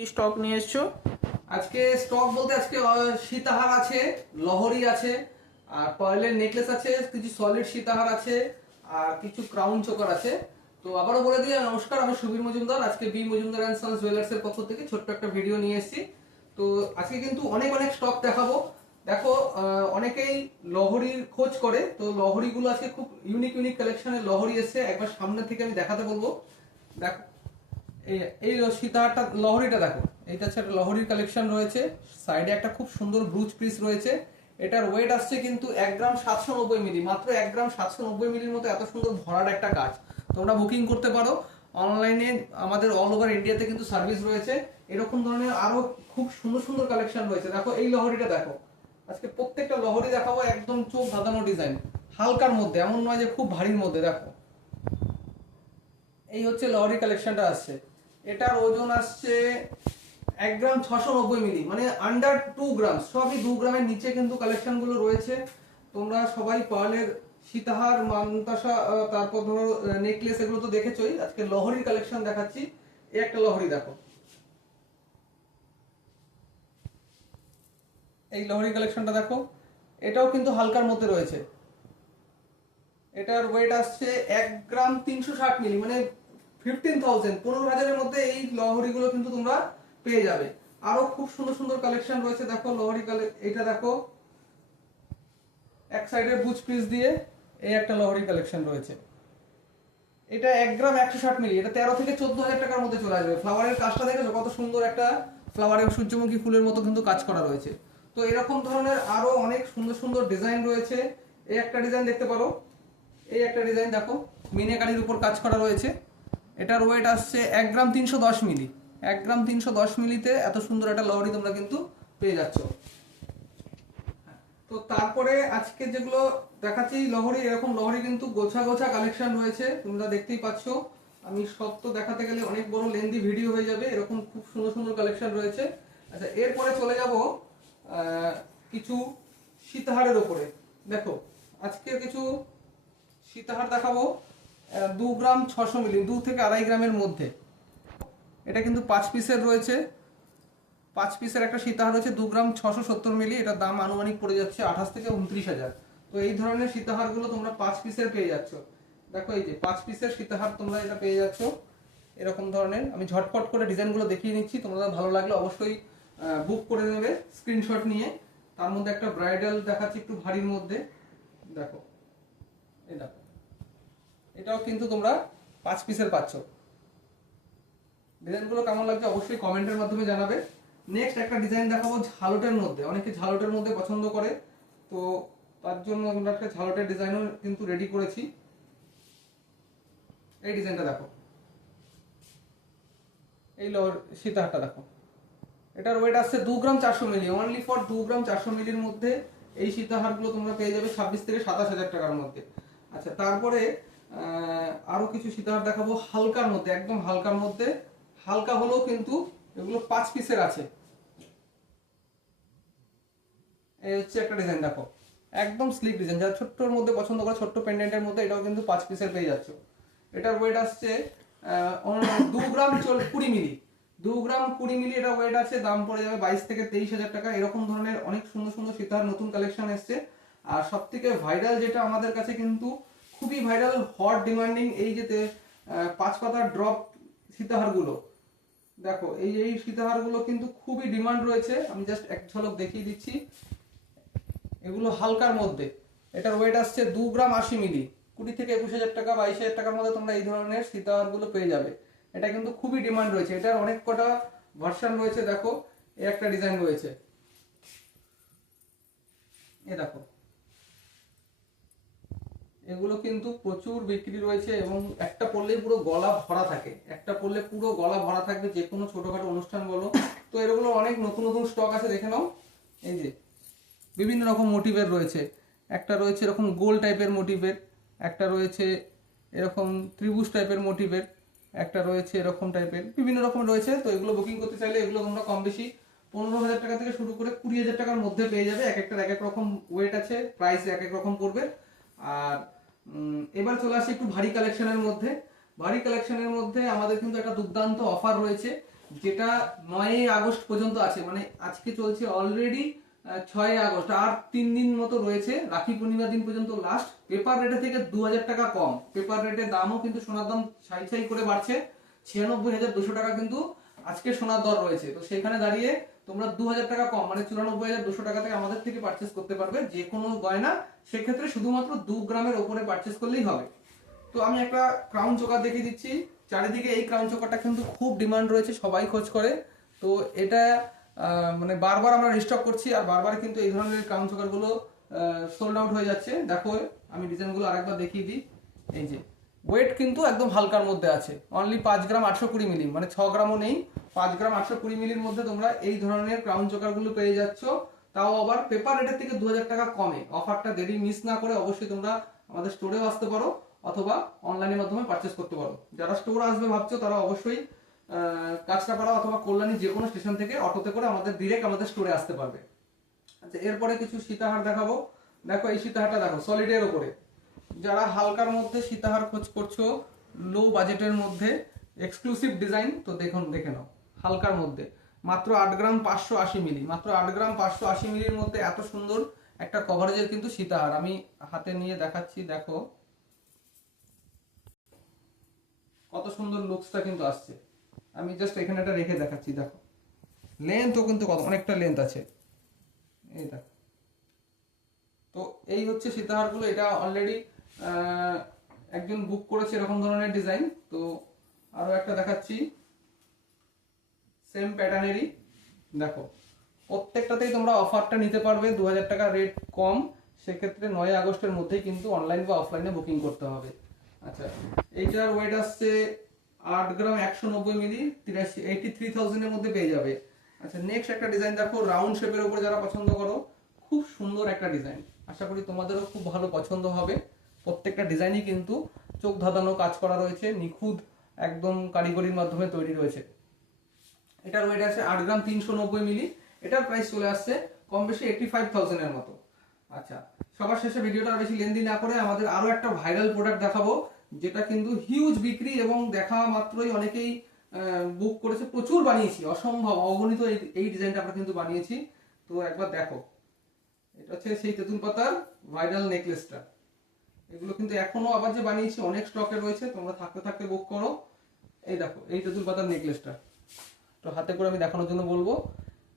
কি স্টক নিয়ে এসছো? আজকে স্টক বলতে আজকে সীতাহার আছে, লহরি আছে, আর পার্লের নেকলেস আছে, কিছু সলিড সীতাহার আছে, আর কিছু ক্রাউন চোকার আছে। তো আবারও বলে দিই, নমস্কার, আমি সুবীর মজুমদার। আজকে B Majumdar and sons jewellers এর পক্ষ থেকে ছোট্ট একটা ভিডিও নিয়ে এসেছি। তো আজকে কিন্তু অনেক অনেক স্টক দেখাবো। দেখো, অনেকেই লহরির খোঁজ করে, তো লহরিগুলো আজকে খুব ইউনিক ইউনিক কালেকশনের লহরি এসছে। একবার সামনে থেকে আমি দেখাতে বলবো। দেখো, এই এই সীতাহারটা, লহরিটা দেখো, এইটা হচ্ছে একটা লহরির কালেকশন রয়েছে। সাইডে একটা খুব সুন্দর ব্রুচ পিস রয়েছে। এটার ওয়েট আসছে কিন্তু 1 গ্রাম 790 মিলি, মাত্র 1 গ্রাম 790 মিলির মতো এত সুন্দর ভরাট একটা কাজ। তোমরা বুকিং করতে পারো অনলাইনে, আমাদের অল ওভার ইন্ডিয়াতে কিন্তু সার্ভিস রয়েছে। এরকম ধরনের আরো খুব সুন্দর সুন্দর কালেকশন রয়েছে। দেখো এই লহরিটা দেখো, আজকে প্রত্যেকটা লহরি দেখাবো একদম চোখ ধাঁধানো ডিজাইন, হালকার মধ্যে, এমন নয় যে খুব ভারীর মধ্যে। দেখো, এই হচ্ছে লহরি কালেকশনটা আসছে। এটার ওজন আসছে 1 গ্রাম 690 মিলি, মানে আন্ডার 2 গ্রাম, সবই 2 গ্রামের নিচে কিন্তু কালেকশন গুলো রয়েছে। তোমরা সবাই পার্লের সীতাহার, মানতাসা, তারপর ধরো নেকলেস, এগুলো তো দেখেছোই। আজকে লহরির কালেকশন দেখাচ্ছি। এই একটা লহরি দেখো, এই লহরি কালেকশনটা দেখো, এটাও কিন্তু হালকার মধ্যে রয়েছে। এটার ওয়েট আসছে 1 গ্রাম 360 মিলি, মানে 15,000 মধ্যে এই লহরিগুলো কিন্তু তোমরা পেয়ে যাবে। আরো খুব সুন্দর সুন্দর কালেকশন রয়েছে। দেখো লহরি এটা দেখো, এক সাইডে বুচ পিস দিয়ে এই একটা লহরি কালেকশন রয়েছে। এটা 1 গ্রাম 160 মিলি, এটা 13 থেকে 14,000 টাকার মধ্যে চলে আসবে। ফ্লাওয়ারের কাজটা দেখেছো কত সুন্দর, একটা ফ্লাওয়ারের সূর্যমুখী ফুলের মতো কিন্তু কাজ করা রয়েছে। তো এরকম ধরনের আরো অনেক সুন্দর সুন্দর ডিজাইন রয়েছে। এই একটা ডিজাইন দেখতে পারো, এই একটা ডিজাইন দেখো, মিনাকারির উপর কাজ করা রয়েছে। এটার ওয়েট আসছে 1 গ্রাম 310 মিলি। 1 গ্রাম 310 মিলিতে এত সুন্দর একটা লহরি তোমরা কিন্তু পেয়ে যাচ্ছ। তো তারপরে আজকে যেগুলো দেখাচ্ছি লহরি, এরকম লহরি কিন্তু গোছা গোছা কালেকশন রয়েছে, তোমরা দেখতেই পাচ্ছ। আমি সব তো দেখাতে গেলে অনেক বড় লেন্দি ভিডিও হয়ে যাবে। এরকম খুব সুন্দর সুন্দর কালেকশন রয়েছে। আচ্ছা, এরপরে চলে যাব কিছু সীতাহারের উপরে। দেখো, আজকে কিছু সীতাহার দেখাবো 2 গ্রাম 600 মিলি, 2 থেকে 2.5 গ্রামের মধ্যে। এটা কিন্তু 5 পিসের রয়েছে। 5 পিসের একটা সীতাহার রয়েছে 2 গ্রাম 670 মিলি। এটার দাম আনুমানিক পড়ে যাচ্ছে 28 থেকে 29,000। তো এই ধরনের সীতাহারগুলো তোমরা 5 পিসের পেয়ে যাচ্ছ। দেখো, এই যে 5 পিসের সীতাহার তোমরা এটা পেয়ে যাচ্ছ এরকম ধরনের। আমি ঝটপট করে ডিজাইনগুলো দেখিয়ে নিচ্ছি, তোমরা ভালো লাগলে অবশ্যই বুক করে নেবে স্ক্রিনশট নিয়ে। তার মধ্যে একটা ব্রাইডাল দেখাচ্ছি একটু ভারীর মধ্যে। দেখো, এই দেখো, এটাও কিন্তু তোমরা 5 পিসের পাচ্ছ। ডিজাইনগুলো কেমন লাগছে অবশ্যই কমেন্টের মাধ্যমে জানাবে। নেক্সট একটা ডিজাইন দেখাবো ঝালটের মধ্যে। অনেকে ঝালটের মধ্যে পছন্দ করে, তো তার জন্য আমরা একটা ঝালটের ডিজাইনও কিন্তু রেডি করেছি। এই ডিজাইনটা দেখো, এই সীতাহারটা দেখো, এটার ওয়েট আসছে 2 গ্রাম 400 মিলি, অনলি ফর 2 গ্রাম 400 মিলির মধ্যে এই সীতাহারগুলো তোমরা পেয়ে যাবে 26 থেকে 27,000 টাকার মধ্যে। আচ্ছা, তারপরে আরো কিছু সীতাহার দেখাবো হালকার মধ্যে, একদম হালকার মধ্যে। হালকা হলেও কিন্তু এগুলো 5 পিসের আছে। এই হচ্ছে একটা ডিজাইন দেখো, একদম স্লিক ডিজাইন, যারা ছোট্টর মধ্যে পছন্দ করে, ছোট্ট পেন্ডেন্টের মধ্যে, এটাও কিন্তু 5 পিসের পেয়ে যাচ্ছে। এটার ওয়েট আসছে 2 গ্রাম 20 মিলি, 2 গ্রাম 20 মিলি এটা ওয়েট আছে। দাম পড়ে যাবে 22 থেকে 23,000 টাকা। এরকম ধরনের অনেক সুন্দর সুন্দর সীতাহার নতুন কালেকশন এসছে। আর সব থেকে ভাইরাল যেটা আমাদের কাছে কিন্তু খুবই ভাইরাল, হট ডিমান্ডিং, এই যে 5 পাতার ড্রপ সীতাহারগুলো। দেখো, এই সীতাহারগুলো কিন্তু খুবই ডিমান্ড রয়েছে। আমি জাস্ট এক ঝলক দেখিয়ে দিচ্ছি। এগুলো হালকার মধ্যে, এটার ওয়েট আসছে 2 গ্রাম 80 মিলি। 20 থেকে 21,000 টাকা, 22,000 টাকার মধ্যে তোমরা এই ধরনের সীতাহারগুলো পেয়ে যাবে। এটা কিন্তু খুবই ডিমান্ড রয়েছে। এটার অনেক কটা ভার্সন রয়েছে। দেখো, এই একটা ডিজাইন রয়েছে, এ দেখো, এগুলো কিন্তু প্রচুর বিক্রি রয়েছে এবং একটা পরলেই পুরো গলা ভরা থাকে, একটা পরলে পুরো গলা ভরা থাকবে, যে কোনো ছোটখাটো অনুষ্ঠান বলো। তো এগুলো অনেক নতুন নতুন স্টক আছে, দেখে নাও। এই যে বিভিন্ন রকম মোটিভের রয়েছে। একটা রয়েছে এরকম গোল টাইপের মোটিভের, একটা রয়েছে এরকম ত্রিভুজ টাইপের মোটিভের, একটা রয়েছে এরকম টাইপের, বিভিন্ন রকম রয়েছে। তো এগুলো বুকিং করতে চাইলে এগুলো তোমরা কম বেশি 15,000 টাকা থেকে শুরু করে 20,000 টাকার মধ্যে পেয়ে যাবে। এক একটার এক এক রকম ওয়েট আছে, প্রাইস এক এক রকম পড়বে। আর এবার চলে আসি একটু ভারী কালেকশনের মধ্যে। ভারী কালেকশনের মধ্যে আমাদের কিন্তু একটা দুর্দান্ত অফার রয়েছে। যেটা 9ই আগস্ট পর্যন্ত আছে, মানে আজকে চলছে অলরেডি 6ই আগস্ট, আর 3 দিন মতো রয়েছে, রাখি পূর্ণিমা দিন পর্যন্ত লাস্ট। পেপার রেটে থেকে 2000 টাকা কম, পেপার রেটের দামও কিন্তু সোনার দাম ছাই ছাই করে বাড়ছে। 96,200 টাকা কিন্তু আজকে সোনার দর রয়েছে। তো সেখানে দাঁড়িয়ে তোমরা 2000 টাকা কম মানে 94,200 টাকা থেকে আমাদের থেকে পারচেস করতে পারবে যে কোনো গয়না। সেক্ষেত্রে শুধুমাত্র 2 গ্রামের ওপরে পারচেস করলেই হবে। তো আমি একটা ক্রাউন চোকার দেখিয়ে দিচ্ছি। চারিদিকে এই ক্রাউন চোকারটা কিন্তু খুব ডিমান্ড রয়েছে, সবাই খোঁজ করে। তো এটা মানে বারবার আমরা রিস্টক করছি, আর বারবার কিন্তু এই ধরনের ক্রাউন চোকারগুলো সোল্ড আউট হয়ে যাচ্ছে। দেখো আমি ডিজাইনগুলো আরেকবার দেখিয়ে দিই। এই যে ওয়েট কিন্তু একদম হালকার মধ্যে আছে, অনলি 5 গ্রাম 820 মিলি, মানে 6 গ্রামও নেই, 5 গ্রাম 820 মিলির মধ্যে তোমরা এই ধরনের ক্রাউন চোকারগুলো পেয়ে যাচ্ছ। তাও আবার পেপার রেটের থেকে 2000 টাকা কমে। অফারটা দেরি মিস না করে অবশ্যই তোমরা আমাদের স্টোরেও আসতে পারো, অথবা অনলাইনের মাধ্যমে পারচেস করতে পারো। যারা স্টোর আসবে ভাবছো তারা অবশ্যই কাঁচরাপাড়া অথবা কল্যাণী যে কোনো স্টেশন থেকে অটোতে করে ডিরেক্ট আমাদের স্টোরে আসতে পারবে। আচ্ছা, এরপরে কিছু সীতাহার দেখাবো। দেখো এই সীতাহারটা দেখো, সলিডের ওপরে। যারা হালকার মধ্যে সীতাহার খোঁজ করছো, লো বাজেটের মধ্যে এক্সক্লুসিভ ডিজাইন, তো দেখে নাও। হালকার মধ্যে মাত্র 8 গ্রাম 580 মিলি, মাত্র 8 গ্রাম 580 মিলির মধ্যে এত সুন্দর একটা কভারেজের কিন্তু সীতাহার আমি হাতে নিয়ে দেখাচ্ছি। দেখো কত সুন্দর লুকসটা কিন্তু আসছে। আমি জাস্ট এখানে একটা রেখে দেখাচ্ছি। দেখো লেন্থও কিন্তু অনেকটা লেন্থ আছে, এই দেখো। তো এই হচ্ছে সীতাহারগুলো। এটা অলরেডি একজন বুক করেছে এরকম ধরনের ডিজাইন। তো আরো একটা দেখাচ্ছি সেম প্যাটার্নেরই। দেখো প্রত্যেকটাতেই তোমরা অফারটা নিতে পারবে, 2000 টাকা রেট কম। সেক্ষেত্রে 9 আগস্টের মধ্যেই কিন্তু অনলাইন বা অফলাইনে বুকিং করতে হবে। আচ্ছা, এইটার ওয়েট আসছে 8 গ্রাম 190 মিলি, 83,000 এর মধ্যে পেয়ে যাবে। আচ্ছা, নেক্সট একটা ডিজাইন দেখো, রাউন্ড শেপের উপরে যারা পছন্দ করো, খুব সুন্দর একটা ডিজাইন। আশা করি তোমাদেরও খুব ভালো পছন্দ হবে। প্রত্যেকটা ডিজাইনই কিন্তু চোখ ধাঁধানো কাজ করা রয়েছে, নিখুঁত একদম কারিগরির মাধ্যমে তৈরি রয়েছে। এটার ওয়েট আছে 8 গ্রাম 390 মিলি। এটার প্রাইস চলে আসছে কম বেশি 85,000 এর মতো। আচ্ছা, সবার শেষে ভিডিওটা বেশি লেন্দি না করে আমাদের আরো একটা ভাইরাল প্রোডাক্ট দেখাবো, যেটা কিন্তু হিউজ বিক্রি এবং দেখা মাত্রই অনেকেই বুক করেছে। প্রচুর বানিয়েছি, অসম্ভব অগণিত এই ডিজাইনটা আমরা কিন্তু বানিয়েছি। তো একবার দেখো, এটা হচ্ছে সেই তেঁতুল পাতার ভাইরাল নেকলেসটা। এগুলো কিন্তু এখনো আবার যে বানিয়েছি অনেক স্টকে রয়েছে, তোমরা থাকতে থাকতে বুক করো। এই দেখো এই তেঁতুল পাতার নেকলেসটা, তো হাতে করে আমি দেখানোর জন্য বলবো।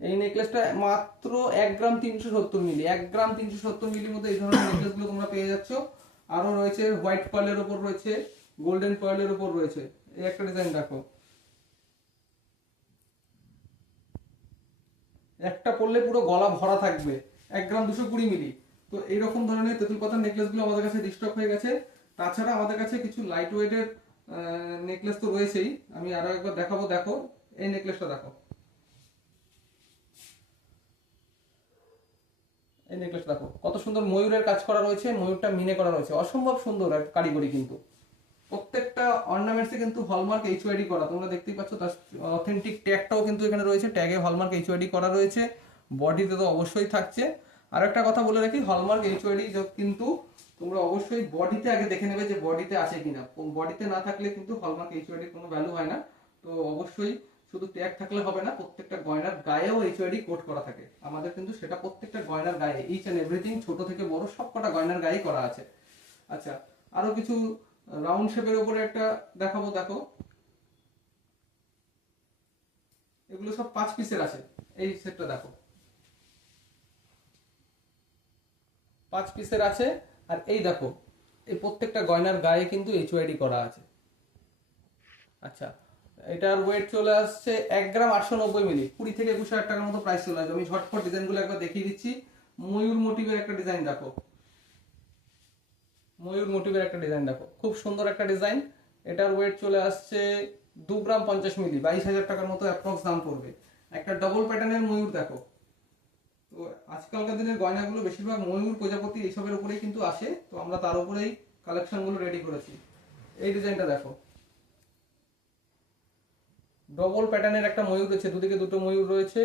এই নেকলেসটা মাত্র 1 গ্রাম 370 মিলি, 1 গ্রাম 370 মিলির মধ্যে এই ধরনের নেকলেসগুলো তোমরা পেয়ে যাচ্ছ। আরো রয়েছে হোয়াইট পার্লের উপর রয়েছে, গোল্ডেন পার্লের উপর রয়েছে। এই একটা ডিজাইন দেখো, একটা পরলে পুরো গলা ভরা থাকবে, 1 গ্রাম 220 মিলি। তো এইরকম ধরনের তেঁতুল পাতার নেকলেসগুলো আমাদের কাছে রিস্টক হয়ে গেছে। তাছাড়া আমাদের কাছে কিছু লাইট ওয়েটের নেকলেস তো রয়েছেই। আমি আরো একবার দেখাবো। দেখো এই নেকলেসটা দেখো, এই নেকলেস দেখো কত সুন্দর ময়ূরের কাজ করা রয়েছে, ময়ূরটা মিনে করা রয়েছে, অসম্ভব সুন্দর এক কারিগরি। কিন্তু প্রত্যেকটা অর্নামেন্টসে কিন্তু হলমার্ক এইচওআইডি করা, তোমরা দেখতেই পাচ্ছ। তার অথেন্টিক ট্যাগটাও কিন্তু এখানে রয়েছে, ট্যাগে হলমার্ক এইচওআইডি করা রয়েছে, বডিতে তো অবশ্যই থাকছে। আর একটা কথা বলে রাখি, হলমার্ক এইচওআইডি কিন্তু তোমরা অবশ্যই বডিতে আগে দেখে নেবে যে বডিতে আছে কিনা। বডিতে না থাকলে কিন্তু হলমার্ক এইচওআইডি কোনো ভ্যালু হয় না। তো অবশ্যই শুধু ট্যাগ থাকলে হবে না, প্রত্যেকটা গয়নার গায়েও এইচওআইডি কোড করা থাকে। আমাদের কিন্তু সেটা প্রত্যেকটা গয়নার গায়ে, ইচ এন্ড এভরিথিং, ছোট থেকে বড় সবকটা গয়নার গায়ে করা আছে। আচ্ছা, আরো কিছু রাউন্ড শেপের উপরে একটা দেখাবো। দেখো এগুলো সব 5 পিসের আছে। এই সেটটা দেখো 5 পিসের আছে। আর এই দেখো এই প্রত্যেকটা গয়নার গায়ে কিন্তু এইচওআইডি করা আছে। আচ্ছা, এটার ওয়েট চলে আসছে 1 গ্রাম 890 মিলি, 20 থেকে 21,000 টাকার মতো প্রাইস চলে আসবে। আমি ঝটপট ডিজাইনগুলো একবার দেখিয়ে দিচ্ছি। ময়ূর মোটিভের একটা ডিজাইন দেখো, ময়ূর মোটিভের একটা ডিজাইন দেখো, খুব সুন্দর একটা ডিজাইন। এটার ওয়েট চলে আসছে 2 গ্রাম 50 মিলি, 22,000 টাকার মতো অ্যাপ্রক্স দাম পড়বে। একটা ডবল প্যাটার্নের ময়ূর দেখো। তো আজকালকার দিনের গয়নাগুলো বেশিরভাগ ময়ূর, প্রজাপতি এইসবের উপরেই কিন্তু আসে। তো আমরা তার উপরেই কালেকশনগুলো রেডি করেছি। এই ডিজাইনটা দেখো, ডবল প্যাটার্নের একটা ময়ূর রয়েছে, দুদিকে দুটো ময়ূর রয়েছে।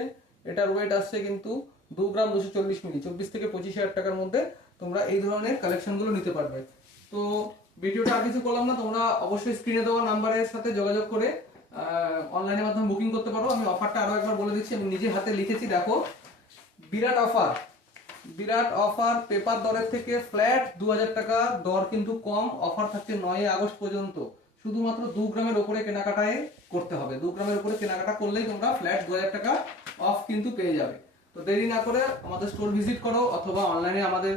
এটার ওয়েট আসছে কিন্তু 2 গ্রাম 240 মিলি, 24 থেকে 25,000 টাকার মধ্যে তোমরা এই ধরনের কালেকশনগুলো নিতে পারবে। তো ভিডিওটা আর কিছু করলাম না, তোমরা অবশ্যই স্ক্রিনে দেওয়া নাম্বারের সাথে যোগাযোগ করে অনলাইনের মাধ্যমে বুকিং করতে পারো। আমি অফারটা আরো একবার বলে দিচ্ছি, আমি নিজে হাতে লিখেছি, দেখো বিরাট অফার, বিরাট অফার। পেপার দরের থেকে ফ্ল্যাট 2000 টাকা দর কিন্তু কম। অফার থাকছে 9 আগস্ট পর্যন্ত। শুধুমাত্র 2 গ্রামের উপরে কেনাকাটায় করতে হবে। 2 গ্রামের উপরে কেনাকাটা করলেই তোমরা ফ্ল্যাট 2000 টাকা অফ কিন্তু পেয়ে যাবে। তো দেরি না করে আমাদের স্টোর ভিজিট করো, অথবা অনলাইনে আমাদের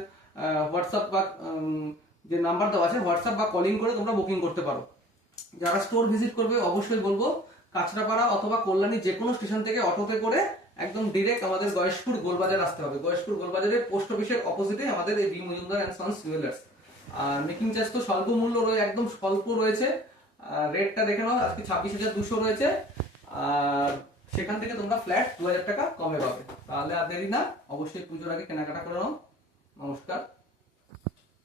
হোয়াটসঅ্যাপ বা যে নাম্বার দেওয়া আছে হোয়াটসঅ্যাপ বা কলিং করে তোমরা বুকিং করতে পারো। যারা স্টোর ভিজিট করবে অবশ্যই বলবো কাঁচরাপাড়া অথবা কল্যাণী যে কোনো স্টেশন থেকে অটোতে করে একদম ডিরেক্ট আমাদের গয়েশপুর গোলবাজার আসতে হবে। গয়েশপুর গোলবাজারের পোস্ট অফিসের অপোজিটে আমাদের এই B Majumdar and sons jewellers. আর মেকিং চার্জ তো স্বল্প মূল্য একদম স্বল্প রয়েছে। রেটটা দেখে নাও, আজকে 26,200 রয়েছে। আর সেখান থেকে তোমরা ফ্ল্যাট 2000 টাকা কমে পাবে। তাহলে আর দেরি না, অবশ্যই পুজোর আগে কেনাকাটা করে নাও। নমস্কার।